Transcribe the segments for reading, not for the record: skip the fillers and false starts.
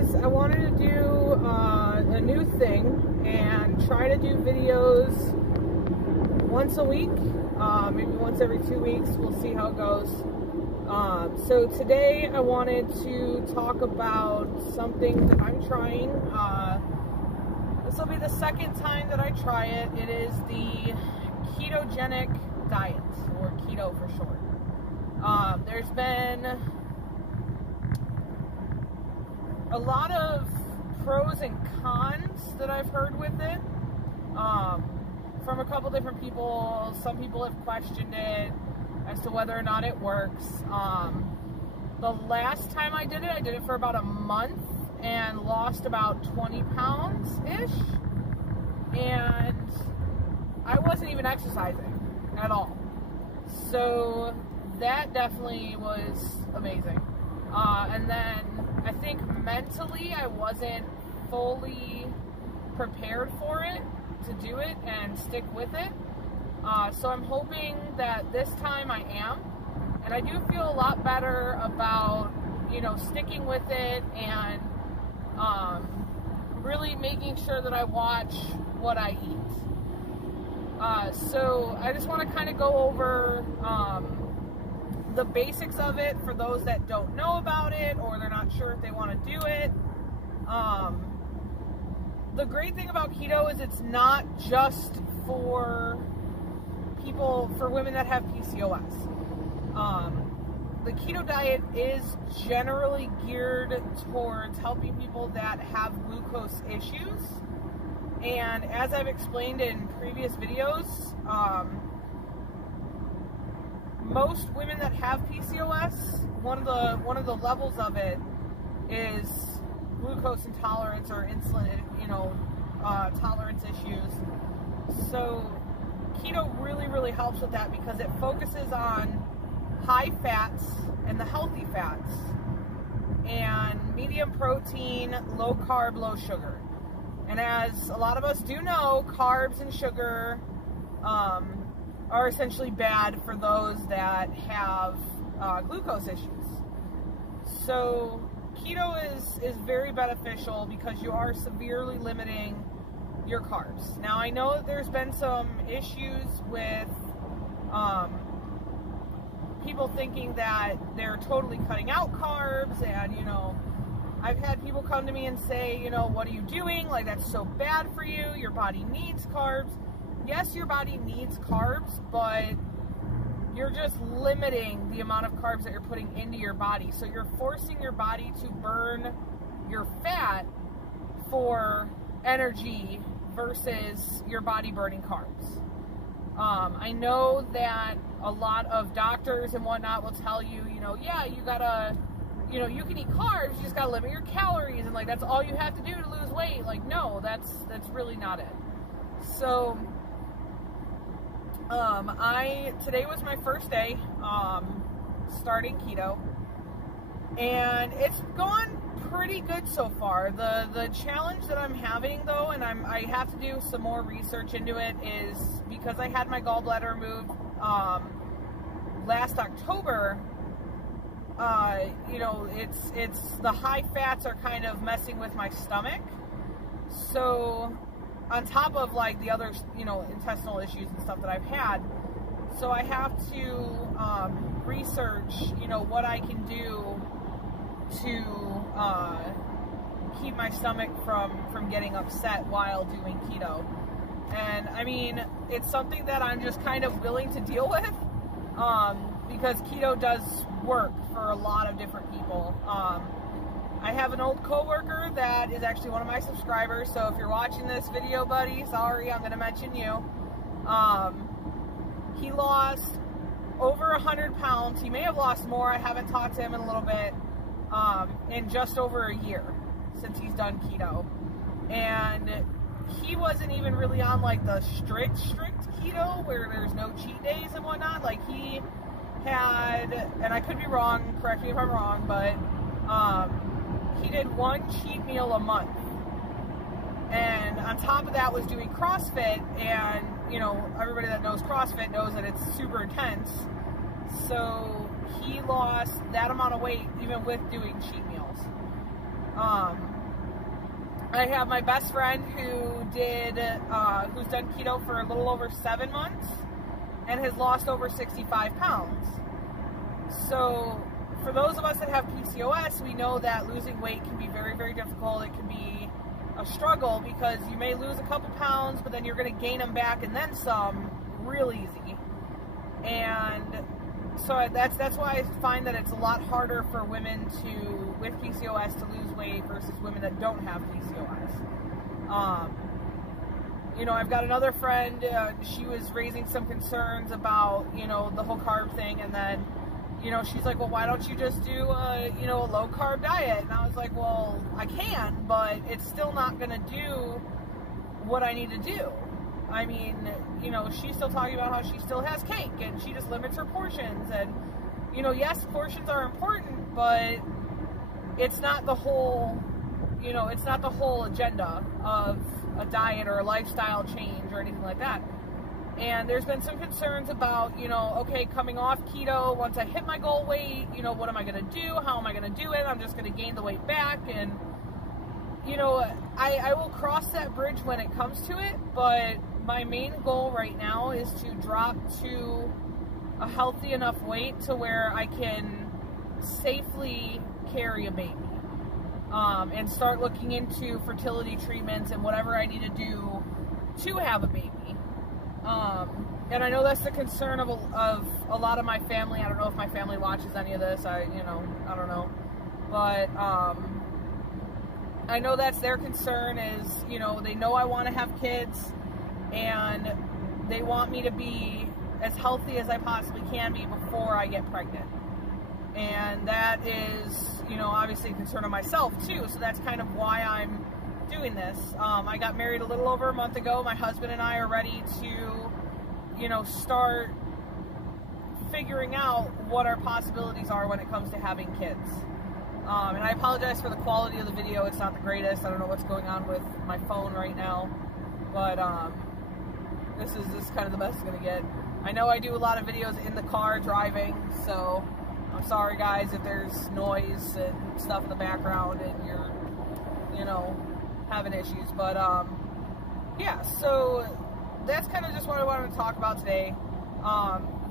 guys, I wanted to do a new thing and try to do videos once a week, maybe once every 2 weeks. We'll see how it goes. So today I wanted to talk about something that I'm trying. This will be the second time that I try it. It is the ketogenic diet, or keto for short. There's been a lot of pros and cons that I've heard with it from a couple different people. Some people have questioned it as to whether or not it works. The last time I did it for about a month and lost about 20 pounds-ish. And I wasn't even exercising at all. So that definitely was amazing. And then I think mentally I wasn't fully prepared for it, to do it and stick with it. So I'm hoping that this time I am. And I do feel a lot better about, you know, sticking with it and really making sure that I watch what I eat. So I just want to kind of go over the basics of it for those that don't know about it or they're not sure if they want to do it. The great thing about keto is it's not just for people, for women that have PCOS. The keto diet is generally geared towards helping people that have glucose issues. And as I've explained in previous videos, most women that have PCOS, one of the levels of it is glucose intolerance or insulin, tolerance issues. So keto really helps with that because it focuses on high fats and the healthy fats, and medium protein, low carb, low sugar. And as a lot of us do know, carbs and sugar are essentially bad for those that have glucose issues. So keto is very beneficial because you are severely limiting your carbs. Now I know that there's been some issues with people thinking that they're totally cutting out carbs, and you know, I've had people come to me and say, you know, what are you doing? Like, that's so bad for you. Your body needs carbs. Yes, your body needs carbs, but you're just limiting the amount of carbs that you're putting into your body. So you're forcing your body to burn your fat for energy versus your body burning carbs. I know that a lot of doctors and whatnot will tell you, you know, yeah, you gotta, you know, you can eat carbs, you just gotta limit your calories, and like that's all you have to do to lose weight. Like, no, that's really not it. So today was my first day starting keto, and it's gone pretty good so far. The challenge that I'm having though, and I have to do some more research into it, is because I had my gallbladder removed last October. You know, it's the high fats are kind of messing with my stomach. So on top of like the other, you know, intestinal issues and stuff that I've had, so I have to research, you know, what I can do to keep my stomach from getting upset while doing keto. And I mean, it's something that I'm just kind of willing to deal with, because keto does work for a lot of different people. I have an old coworker that is actually one of my subscribers, so if you're watching this video, buddy, sorry, I'm going to mention you. He lost over 100 pounds. He may have lost more. I haven't talked to him in a little bit, in just over a year since he's done keto. And he wasn't even really on like the strict keto where there's no cheat days and whatnot. Like, he had, and I could be wrong, correct me if I'm wrong, but he did one cheat meal a month, and on top of that was doing CrossFit. And you know, everybody that knows CrossFit knows that it's super intense. So he lost that amount of weight even with doing cheat meals. I have my best friend who's done keto for a little over 7 months and has lost over 65 pounds. So for those of us that have PCOS, we know that losing weight can be very, very difficult. It can be a struggle because you may lose a couple pounds, but then you're going to gain them back and then some real easy. And so that's why I find that it's a lot harder for women with PCOS to lose weight versus women that don't have PCOS. You know, I've got another friend, she was raising some concerns about, you know, the whole carb thing, and then, you know, she's like, well, why don't you just do a low carb diet? And I was like, well, I can, but it's still not going to do what I need to do. I mean, you know, she's still talking about how she still has cake and she just limits her portions. And, you know, yes, portions are important, but it's not the whole, you know, it's not the whole agenda of a diet or a lifestyle change or anything like that. And there's been some concerns about, you know, okay, coming off keto, once I hit my goal weight, you know, what am I going to do? How am I going to do it? I'm just going to gain the weight back. And, you know, I will cross that bridge when it comes to it, but my main goal right now is to drop to a healthy enough weight to where I can safely carry a baby, and start looking into fertility treatments and whatever I need to do to have a baby. And I know that's the concern of a lot of my family. I don't know if my family watches any of this. I don't know. But I know that's their concern is, you know, they know I want to have kids and they want me to be as healthy as I possibly can be before I get pregnant. And that is, you know, obviously a concern of myself too. So that's kind of why I'm doing this. I got married a little over a month ago. My husband and I are ready to, you know, start figuring out what our possibilities are when it comes to having kids. And I apologize for the quality of the video. It's not the greatest. I don't know what's going on with my phone right now, but this is kind of the best it's gonna get. I know I do a lot of videos in the car driving, so I'm sorry guys if there's noise and stuff in the background and you're, you know, having issues. But yeah, so that's kind of just what I wanted to talk about today.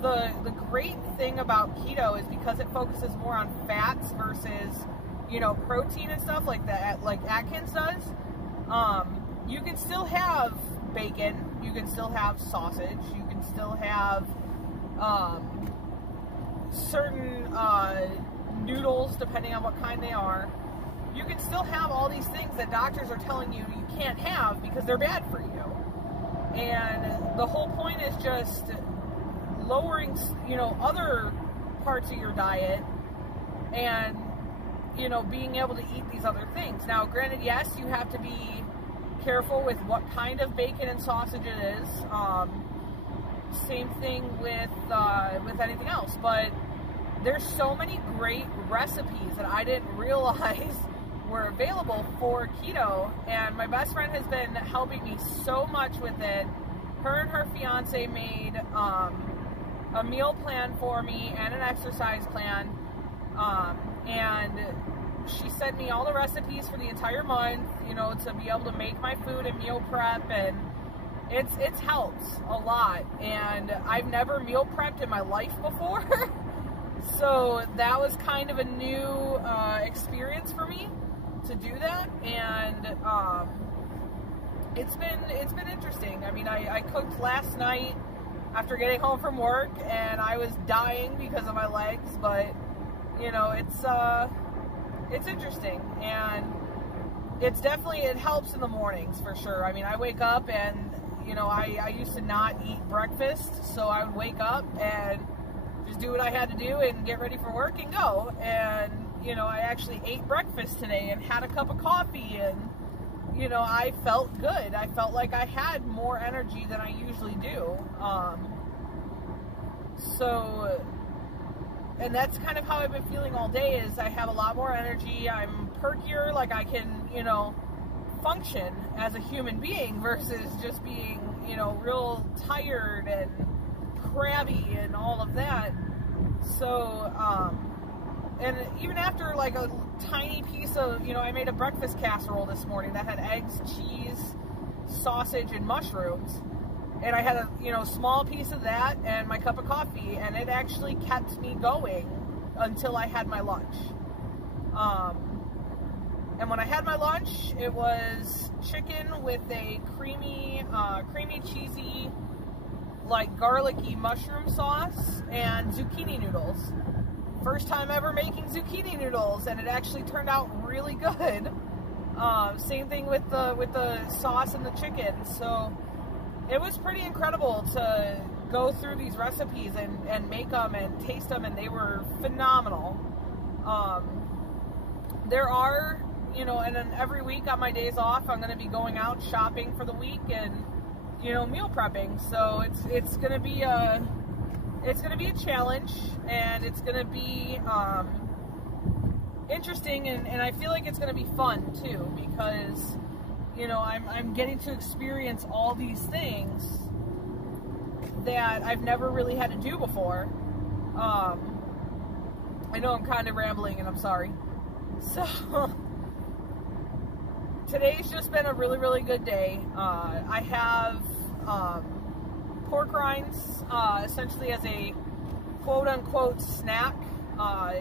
The great thing about keto is because it focuses more on fats versus, you know, protein and stuff like that, like Atkins does. You can still have bacon, you can still have sausage, you can still have certain noodles, depending on what kind they are. You can still have all these things that doctors are telling you you can't have because they're bad for you. And the whole point is just lowering, you know, other parts of your diet and, you know, being able to eat these other things. Now, granted, yes, you have to be careful with what kind of bacon and sausage it is. Same thing with anything else, but there's so many great recipes that I didn't realize were available for keto, and my best friend has been helping me so much with it. Her and her fiance made a meal plan for me and an exercise plan, and she sent me all the recipes for the entire month, you know, to be able to make my food and meal prep, and it's helped a lot. And I've never meal prepped in my life before, so that was kind of a new experience for me to do that, and it's been interesting. I mean, I cooked last night after getting home from work, and I was dying because of my legs, but you know, it's interesting, and it's definitely, it helps in the mornings for sure. I mean, I wake up and, you know, I used to not eat breakfast, so I would wake up and just do what I had to do and get ready for work and go. And, you know, I actually ate breakfast today and had a cup of coffee, and, you know, I felt good. I felt like I had more energy than I usually do. And that's kind of how I've been feeling all day, is I have a lot more energy. I'm perkier, like I can, you know, function as a human being versus just being, you know, real tired and crabby and all of that. So, and even after like tiny piece of, I made a breakfast casserole this morning that had eggs, cheese, sausage, and mushrooms. And I had a, small piece of that and my cup of coffee, and it actually kept me going until I had my lunch. And when I had my lunch, it was chicken with a creamy, cheesy, like garlicky mushroom sauce and zucchini noodles. First time ever making zucchini noodles, and it actually turned out really good. Same thing with the sauce and the chicken. So it was pretty incredible to go through these recipes and make them and taste them, and they were phenomenal. There are, and then every week on my days off, I'm going to be going out shopping for the week and, meal prepping. So it's going to be a challenge, and it's going to be interesting, and I feel like it's going to be fun too, because I'm getting to experience all these things that I've never really had to do before. I know I'm kind of rambling, and I'm sorry. So today's just been a really, really good day. I have pork rinds essentially as a quote-unquote snack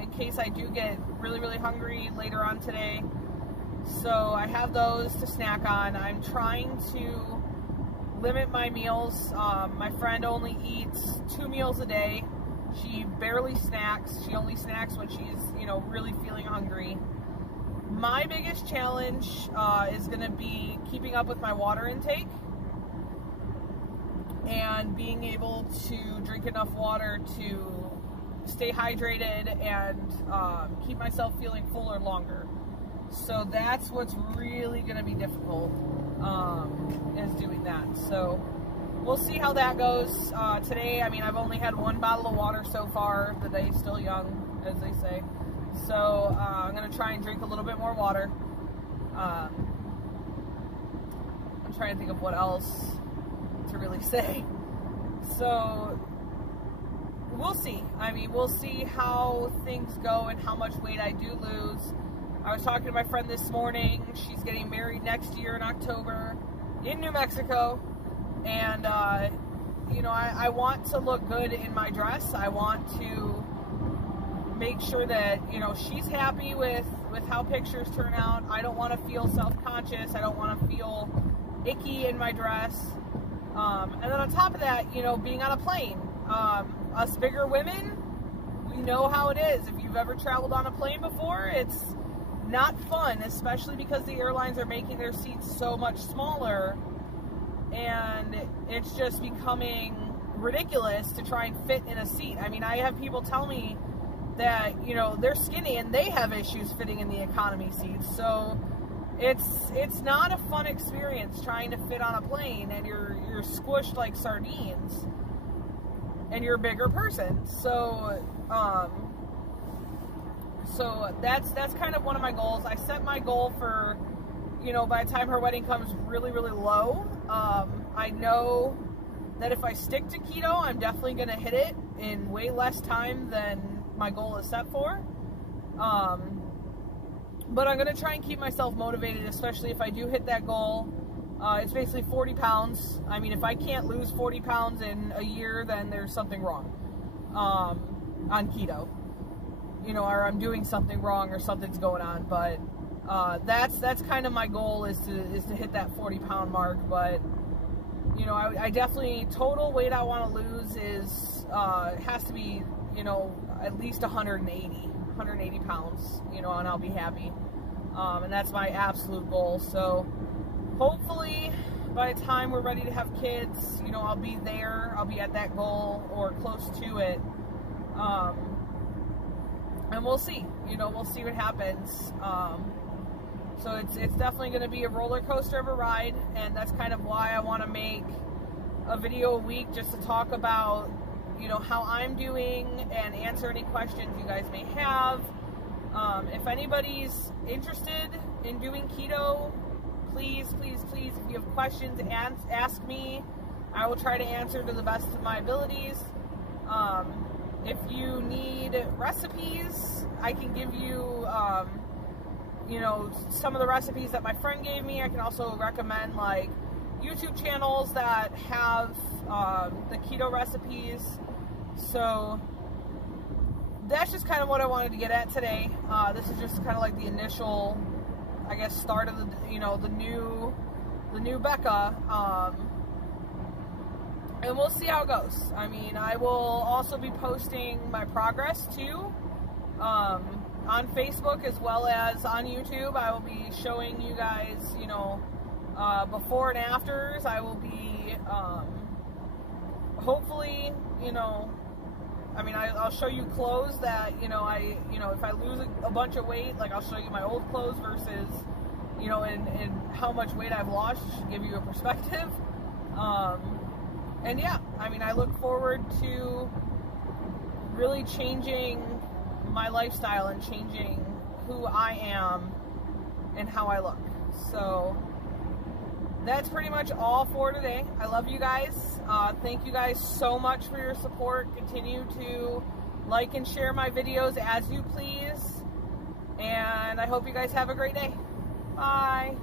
in case I do get really, really hungry later on today. So I have those to snack on. I'm trying to limit my meals. My friend only eats 2 meals a day. She barely snacks. She only snacks when she's, really feeling hungry. My biggest challenge is going to be keeping up with my water intake and being able to drink enough water to stay hydrated and keep myself feeling fuller longer. So that's what's really going to be difficult, is doing that. So we'll see how that goes. Today, I've only had 1 bottle of water so far. The day's still young, as they say. So I'm going to try and drink a little bit more water. I'm trying to think of what else to really say. So we'll see. We'll see how things go and how much weight I do lose. I was talking to my friend this morning. She's getting married next year in October in New Mexico. And, I want to look good in my dress. I want to make sure that, she's happy with how pictures turn out. I don't want to feel self-conscious. I don't want to feel icky in my dress. And then on top of that, being on a plane. Us bigger women, we know how it is. If you've ever traveled on a plane before, it's not fun, especially because the airlines are making their seats so much smaller, and it's just becoming ridiculous to try and fit in a seat. I have people tell me that, they're skinny and they have issues fitting in the economy seats. So it's not a fun experience trying to fit on a plane, and you're squished like sardines, and you're a bigger person. So so that's kind of one of my goals. I set my goal for, by the time her wedding comes, really, really low. I know that if I stick to keto, I'm definitely going to hit it in way less time than my goal is set for. But I'm going to try and keep myself motivated, especially if I do hit that goal. It's basically 40 pounds. If I can't lose 40 pounds in a year, then there's something wrong on keto. Or I'm doing something wrong, or something's going on. But that's kind of my goal, is to hit that 40-pound mark. But I definitely, total weight I want to lose is has to be at least 180 pounds, and I'll be happy. And that's my absolute goal. So hopefully by the time we're ready to have kids, I'll be there. I'll be at that goal or close to it. And we'll see. We'll see what happens. So it's definitely going to be a roller coaster of a ride, and that's kind of why I want to make a video a week, just to talk about, how I'm doing and answer any questions you guys may have. If anybody's interested in doing keto, please, if you have questions, ask me. I will try to answer to the best of my abilities. If you need recipes, I can give you you know, some of the recipes that my friend gave me. I can also recommend like YouTube channels that have the keto recipes. So that's just kind of what I wanted to get at today. This is just kind of like the initial, I guess, start of the, you know, the new Becca. And we'll see how it goes. I mean, I will also be posting my progress too, on Facebook as well as on YouTube. I will be showing you guys, you know, before and afters. I will be, hopefully, you know, I mean, I'll show you clothes that, you know, if I lose a bunch of weight, like I'll show you my old clothes versus, you know, and how much weight I've lost, to give you a perspective. And yeah, I mean, I look forward to really changing my lifestyle and changing who I am and how I look. So that's pretty much all for today. I love you guys. Thank you guys so much for your support. Continue to like and share my videos as you please. And I hope you guys have a great day. Bye.